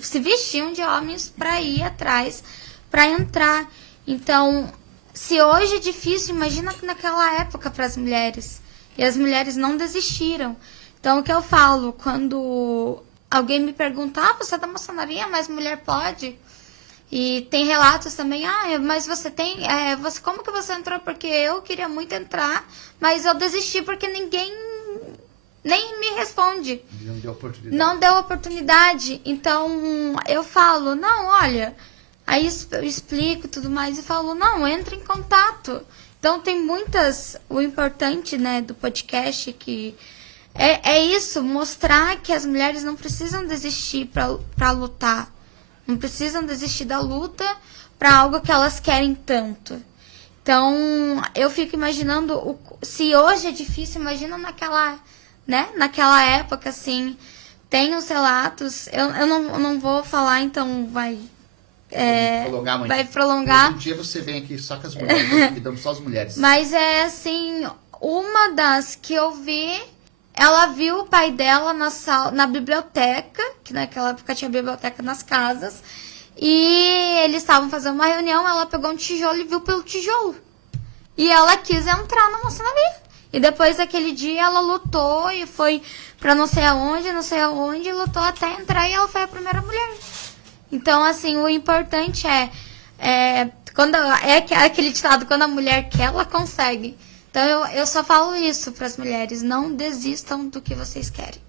se vestiam de homens para ir atrás, para entrar. Então, se hoje é difícil, imagina naquela época para as mulheres. E as mulheres não desistiram. Então, o que eu falo, quando alguém me pergunta, você é da maçonaria, mas mulher pode? E tem relatos também, mas você tem, como que você entrou? Porque eu queria muito entrar, mas eu desisti porque ninguém nem me responde. Não deu oportunidade. Não deu oportunidade. Então, eu falo, não, olha, aí eu explico tudo mais e falo, não, entra em contato. Então, tem muitas, o importante, né, do podcast que é isso, mostrar que as mulheres não precisam desistir para lutar. Não precisam desistir da luta para algo que elas querem tanto. Então, eu fico imaginando, se hoje é difícil, imagina naquela época, assim, tem os relatos, eu não vou falar, então vai prolongar muito. vai prolongar. Hoje em dia você vem aqui só com as mulheres, nós convidamos só as mulheres. Mas assim, uma das que eu vi, ela viu o pai dela na biblioteca, que naquela época tinha biblioteca nas casas, e eles estavam fazendo uma reunião, ela pegou um tijolo e viu pelo tijolo. E ela quis entrar na maçonaria. E depois daquele dia ela lutou e foi pra não sei aonde, e lutou até entrar e ela foi a primeira mulher. Então, assim, o importante quando aquele ditado, quando a mulher quer, ela consegue. Então, eu só falo isso para as mulheres, não desistam do que vocês querem.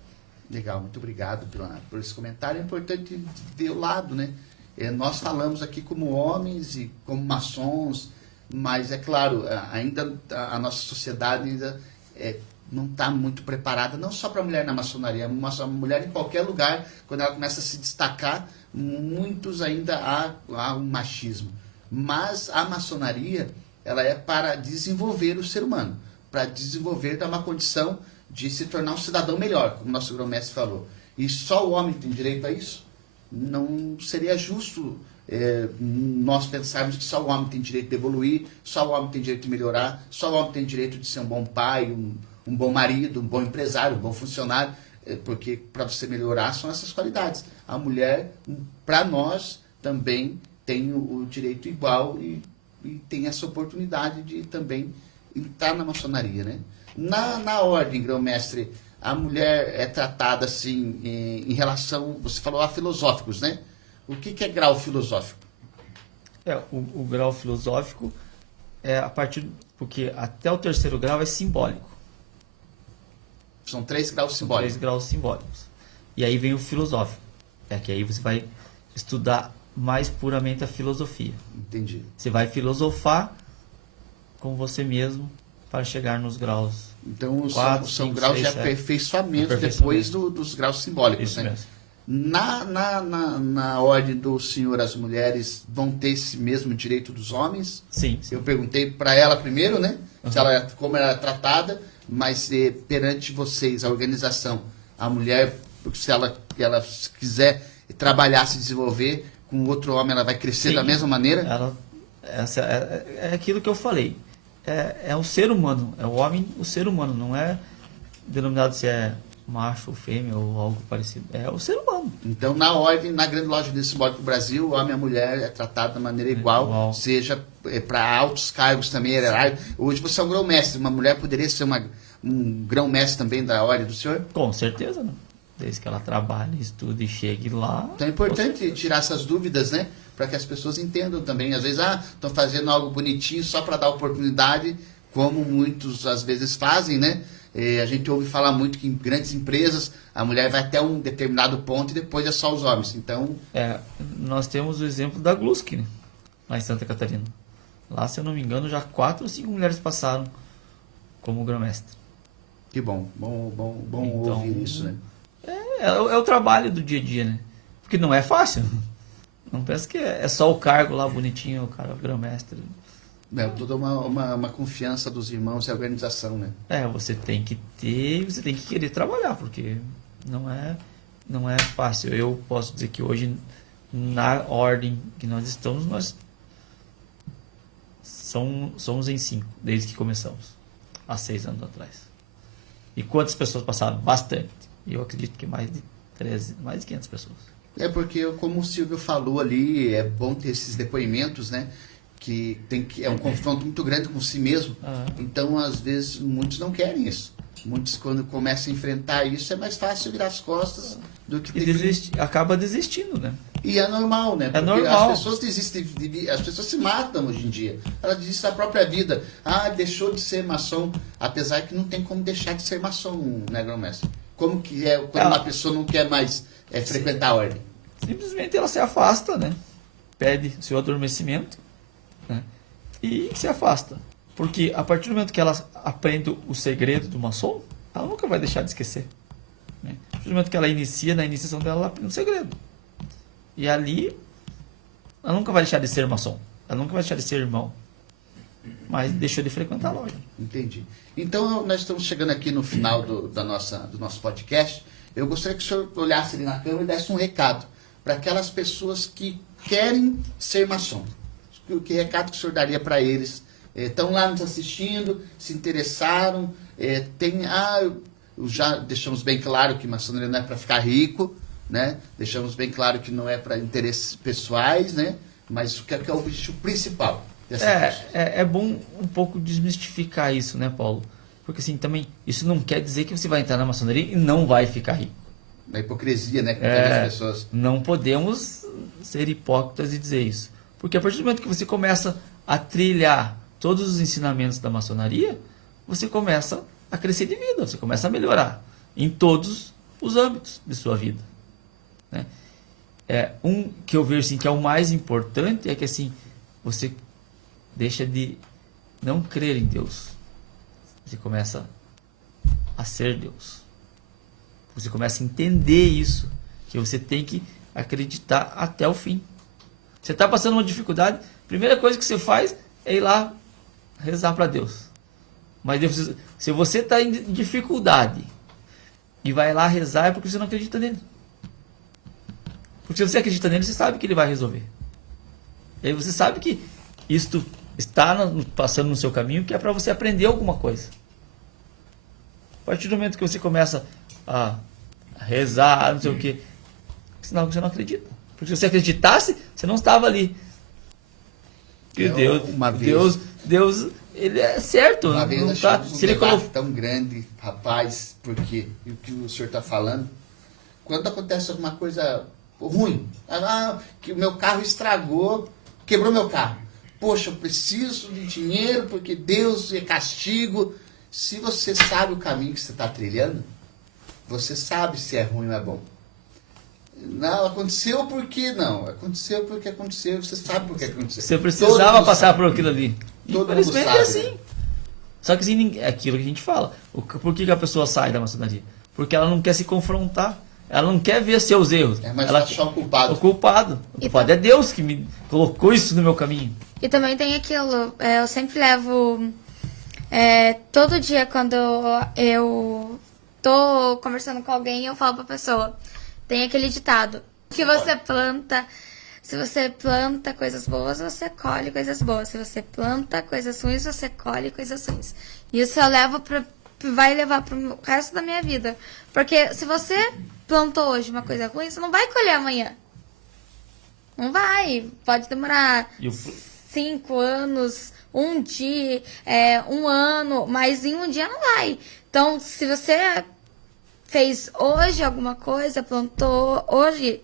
Legal, muito obrigado por esse comentário. É importante ver o lado, né? Nós falamos aqui como homens e como maçons, mas é claro, ainda a nossa sociedade ainda não está muito preparada, não só para a mulher na maçonaria, a mulher em qualquer lugar, quando ela começa a se destacar, muitos ainda há um machismo. Mas a maçonaria, ela é para desenvolver o ser humano, para desenvolver, dar uma condição de se tornar um cidadão melhor, como o nosso grão-mestre falou. E só o homem tem direito a isso? Não seria justo nós pensarmos que só o homem tem direito de evoluir, só o homem tem direito de melhorar, só o homem tem direito de ser um bom pai, um bom marido, um bom empresário, um bom funcionário, porque para você melhorar são essas qualidades. A mulher, para nós, também tem o direito igual e tem essa oportunidade de também entrar na maçonaria, né? Na ordem, grão-mestre, a mulher é tratada assim em relação, você falou, a filosóficos, né? O que é grau filosófico? O grau filosófico é a partir, porque até o 3º grau é simbólico. São 3 graus São simbólicos. 3 graus simbólicos. E aí vem o filosófico. Que aí você vai estudar mais puramente a filosofia. Entendi. Você vai filosofar com você mesmo para chegar nos graus. Então 4, são 5, graus 6, de 7. aperfeiçoamento Aperfeiçoamento. depois dos graus simbólicos, Isso né? mesmo. Na ordem do senhor, as mulheres vão ter esse mesmo direito dos homens? Sim. Eu perguntei para ela primeiro, né? Se ela, como ela era tratada, mas perante vocês, a organização, a mulher, se ela quiser trabalhar, se desenvolver, com outro homem, ela vai crescer Sim. da mesma maneira? É aquilo que eu falei. É o ser humano, é o homem, o ser humano, não é denominado se é macho ou fêmea ou algo parecido. É o ser humano. Então, na ordem, na grande loja de simbólico do Brasil, o homem e a mulher é tratado da maneira igual, seja para altos cargos também. Hoje você é um grão-mestre, uma mulher poderia ser um grão-mestre também da ordem do senhor? Com certeza, né? Desde que ela trabalhe, estude e chegue lá. Então é importante tirar essas dúvidas, né? Para que as pessoas entendam também. Às vezes, estão fazendo algo bonitinho só para dar oportunidade, como muitos às vezes fazem, né? A gente ouve falar muito que em grandes empresas a mulher vai até um determinado ponto e depois é só os homens. Então, nós temos o exemplo da Glusk, né? Lá em Santa Catarina. Lá, se eu não me engano, já 4 ou 5 mulheres passaram como grão-mestre. que bom. Bom Então, ouvir isso, né? É o trabalho do dia a dia, né? Porque não é fácil. Não pensa que é só o cargo lá bonitinho, o cara grão-mestre. É toda uma confiança dos irmãos e a organização, né? Você tem que querer trabalhar, porque não é fácil. Eu posso dizer que hoje, na ordem que nós estamos, nós somos em 5, desde que começamos, há 6 anos atrás. E quantas pessoas passaram? Bastante. Eu acredito que mais de 500 pessoas. É porque, como o Silvio falou ali, é bom ter esses depoimentos, né? Que é um confronto muito grande com si mesmo. Então, às vezes, muitos não querem isso. Muitos, quando começam a enfrentar isso, é mais fácil virar as costas do que... Acaba desistindo, né? E é normal, né? É Porque normal. as pessoas desistem, as pessoas se matam hoje em dia. Elas desistem da própria vida. Deixou de ser maçom, apesar que não tem como deixar de ser maçom, né, grão-mestre? Como que é quando uma pessoa não quer mais frequentar a ordem? Simplesmente ela se afasta, né? Pede seu adormecimento, né? E se afasta. Porque a partir do momento que ela aprende o segredo do maçom, ela nunca vai deixar de esquecer, né? A partir do momento que ela inicia, na iniciação dela, ela aprende o segredo. E ali, ela nunca vai deixar de ser maçom. Ela nunca vai deixar de ser irmão. Mas deixou de frequentar a loja. Entendi. Então, nós estamos chegando aqui no final do nosso podcast. Eu gostaria que o senhor olhasse ali na câmera e desse um recado para aquelas pessoas que querem ser maçom. Que recado que o senhor daria para eles? Estão lá nos assistindo, se interessaram, já deixamos bem claro que maçonaria não é para ficar rico, né? Deixamos bem claro que não é para interesses pessoais, né? Mas o que é o objetivo principal dessa pessoa? É bom um pouco desmistificar isso, né, Paulo? Porque assim, também, isso não quer dizer que você vai entrar na maçonaria e não vai ficar rico. Da hipocrisia, né? Com as pessoas. Não podemos ser hipócritas e dizer isso. Porque a partir do momento que você começa a trilhar todos os ensinamentos da maçonaria, você começa a crescer de vida, você começa a melhorar em todos os âmbitos de sua vida, né? Um que eu vejo assim, que é o mais importante é que assim, você deixa de não crer em Deus. Você começa a ser Deus. Você começa a entender isso, que você tem que acreditar até o fim. Você está passando uma dificuldade, a primeira coisa que você faz é ir lá rezar para Deus. Mas se você está em dificuldade e vai lá rezar, é porque você não acredita nele. Porque se você acredita nele, você sabe que ele vai resolver. E aí você sabe que isto está passando no seu caminho, que é para você aprender alguma coisa. A partir do momento que você começa a rezar, não sei o que, senão você não acredita. Porque se você acreditasse, você não estava ali. Porque Deus, ele é certo. Uma vez não nós tá, tivemos um se ele debate tão grande, rapaz, porque o que o senhor está falando, quando acontece alguma coisa ruim, que o meu carro estragou, quebrou meu carro. Poxa, eu preciso de dinheiro porque Deus é castigo. Se você sabe o caminho que você está trilhando, você sabe se é ruim ou é bom. Não, aconteceu porque não. Aconteceu porque aconteceu. Você sabe por que aconteceu. Você precisava passar por aquilo ali. Todo mundo Infelizmente sabe, é assim. né? Só que assim, é aquilo que a gente fala. Por que a pessoa sai da maçonaria? Porque ela não quer se confrontar. Ela não quer ver seus erros. É mais ela fácil achar o culpado. O culpado. O culpado é Deus que me colocou isso no meu caminho. E também tem aquilo, eu sempre levo, todo dia quando eu tô conversando com alguém, eu falo pra pessoa, tem aquele ditado, que você planta, se você planta coisas boas, você colhe coisas boas. Se você planta coisas ruins, você colhe coisas ruins. Isso eu levo vai levar pro resto da minha vida. Porque se você plantou hoje uma coisa ruim, você não vai colher amanhã. Não vai. Pode demorar 5 anos, um dia, 1 ano, mas em um dia não vai. Então, se você fez hoje alguma coisa, plantou hoje,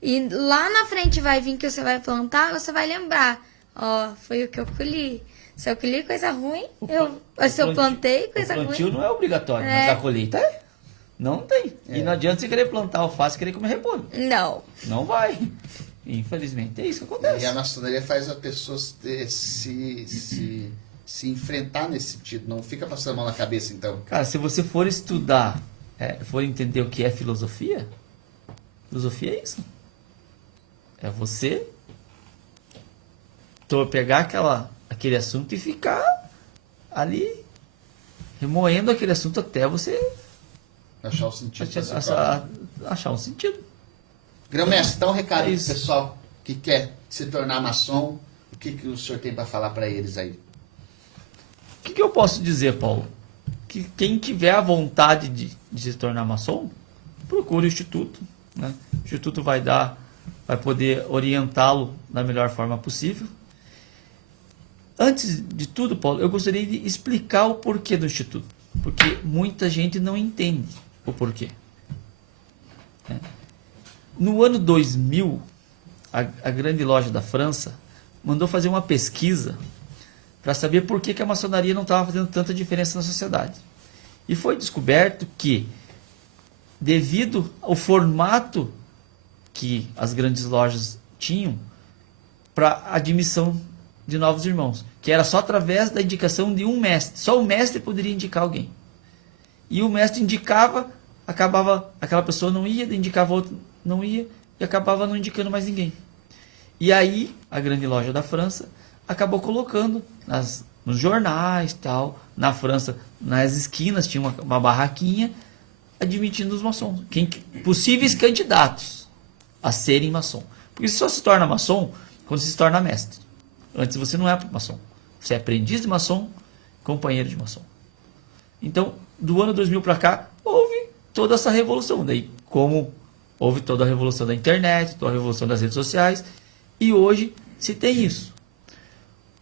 e lá na frente vai vir que você vai plantar, você vai lembrar. Ó, foi o que eu colhi. Se eu colhi coisa ruim, se eu plantei coisa ruim. O plantio não é obrigatório, mas a colheita é. Não tem. E não adianta você querer plantar alface e querer comer repolho. Não. Não vai. Infelizmente, é isso que acontece. E a maçonaria faz as pessoas se enfrentar nesse sentido. Não fica passando a mão na cabeça, então. Cara, se você for estudar, for entender o que é filosofia é isso. É você pegar aquele assunto e ficar ali remoendo aquele assunto até você Achar o sentido. achar um sentido. Grão-mestre, dá um recado pro isso. pessoal que quer se tornar maçom. O que o senhor tem para falar para eles aí? O que eu posso dizer, Paulo? Que quem tiver a vontade de se tornar maçom, procure o Instituto. Né? O Instituto vai poder orientá-lo da melhor forma possível. Antes de tudo, Paulo, eu gostaria de explicar o porquê do Instituto. Porque muita gente não entende o porquê. No ano 2000, a grande loja da França mandou fazer uma pesquisa para saber por que a maçonaria não estava fazendo tanta diferença na sociedade. E foi descoberto que, devido ao formato que as grandes lojas tinham para admissão de novos irmãos, que era só através da indicação de um mestre. Só o mestre poderia indicar alguém. E o mestre indicava, aquela pessoa não ia, indicava outro, não ia, e acabava não indicando mais ninguém. E aí, a grande loja da França acabou colocando nos jornais, tal, na França, nas esquinas, tinha uma barraquinha admitindo os maçons, possíveis candidatos a serem maçom. Porque só se torna maçom quando se torna mestre. Antes você não é maçom. Você é aprendiz de maçom, companheiro de maçom. Então, do ano 2000 para cá, houve toda essa revolução. Daí, como houve toda a revolução da internet, toda a revolução das redes sociais, e hoje se tem isso.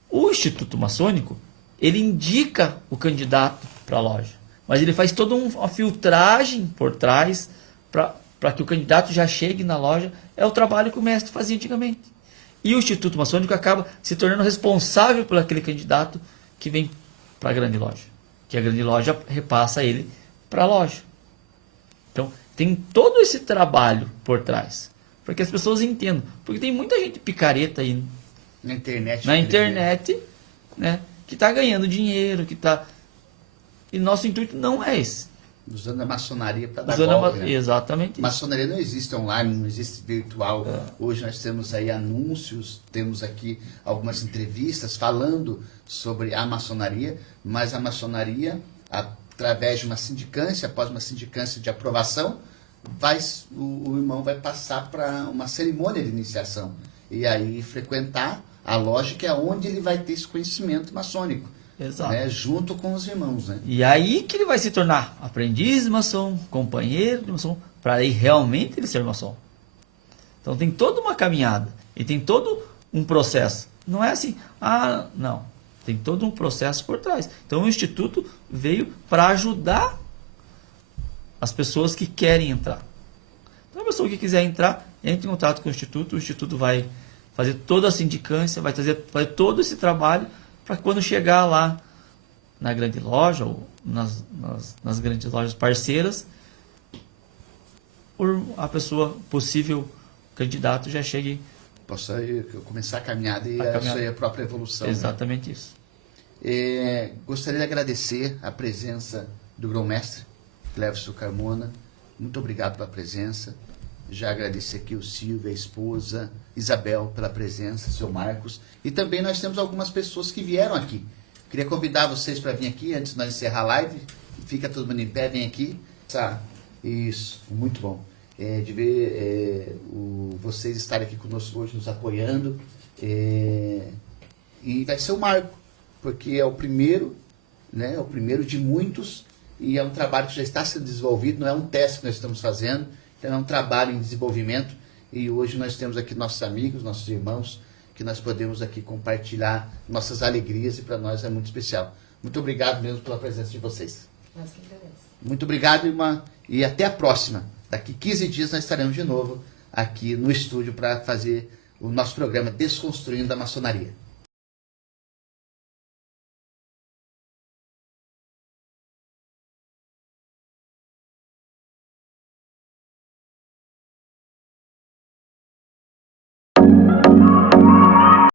O Instituto Maçônico, ele indica o candidato para a loja, mas ele faz toda uma filtragem por trás para que o candidato já chegue na loja. É o trabalho que o mestre fazia antigamente. E o Instituto Maçônico acaba se tornando responsável por aquele candidato que vem para a grande loja. Que a grande loja repassa ele para a loja. Então, tem todo esse trabalho por trás. Para que as pessoas entendam. Porque tem muita gente picareta aí Na internet. né, que está ganhando dinheiro, E nosso intuito não é esse. Usando a maçonaria para dar golpe, né? Exatamente isso. Maçonaria não existe online, não existe virtual. Hoje nós temos aí anúncios, temos aqui algumas entrevistas falando sobre a maçonaria, mas a maçonaria, através de uma sindicância, após uma sindicância de aprovação, o irmão vai passar para uma cerimônia de iniciação. E aí frequentar a loja, que é onde ele vai ter esse conhecimento maçônico. Exato. Né, junto com os irmãos, né? E aí que ele vai se tornar aprendiz de maçom, companheiro de maçom, para aí realmente ele ser maçom. Então tem toda uma caminhada e tem todo um processo. Não é assim, não. Tem todo um processo por trás. Então o Instituto veio para ajudar as pessoas que querem entrar. Então a pessoa que quiser entrar, entre em contato com o Instituto vai fazer toda a sindicância, vai fazer todo esse trabalho para quando chegar lá na grande loja ou nas grandes lojas parceiras, a pessoa, possível candidato, já chegue. Possa começar a caminhada e a sua própria evolução. Exatamente, né? Isso. Gostaria de agradecer a presença do grão-mestre Clévio Carmona, Muito obrigado pela presença. Já agradeço aqui o Silvio, a esposa, Isabel pela presença, seu Marcos. E também nós temos algumas pessoas que vieram aqui. Queria convidar vocês para vir aqui, antes de nós encerrar a live. Fica todo mundo em pé, vem aqui. Isso, muito bom. De ver vocês estarem aqui conosco hoje, nos apoiando. E vai ser o marco, porque é o primeiro, né? É o primeiro de muitos, e é um trabalho que já está sendo desenvolvido, não é um teste que nós estamos fazendo, então é um trabalho em desenvolvimento, e hoje nós temos aqui nossos amigos, nossos irmãos, que nós podemos aqui compartilhar nossas alegrias, e para nós é muito especial. Muito obrigado mesmo pela presença de vocês. Nós que agradecemos. Muito obrigado, irmã, e até a próxima. Daqui 15 dias nós estaremos de novo aqui no estúdio para fazer o nosso programa Desconstruindo a Maçonaria.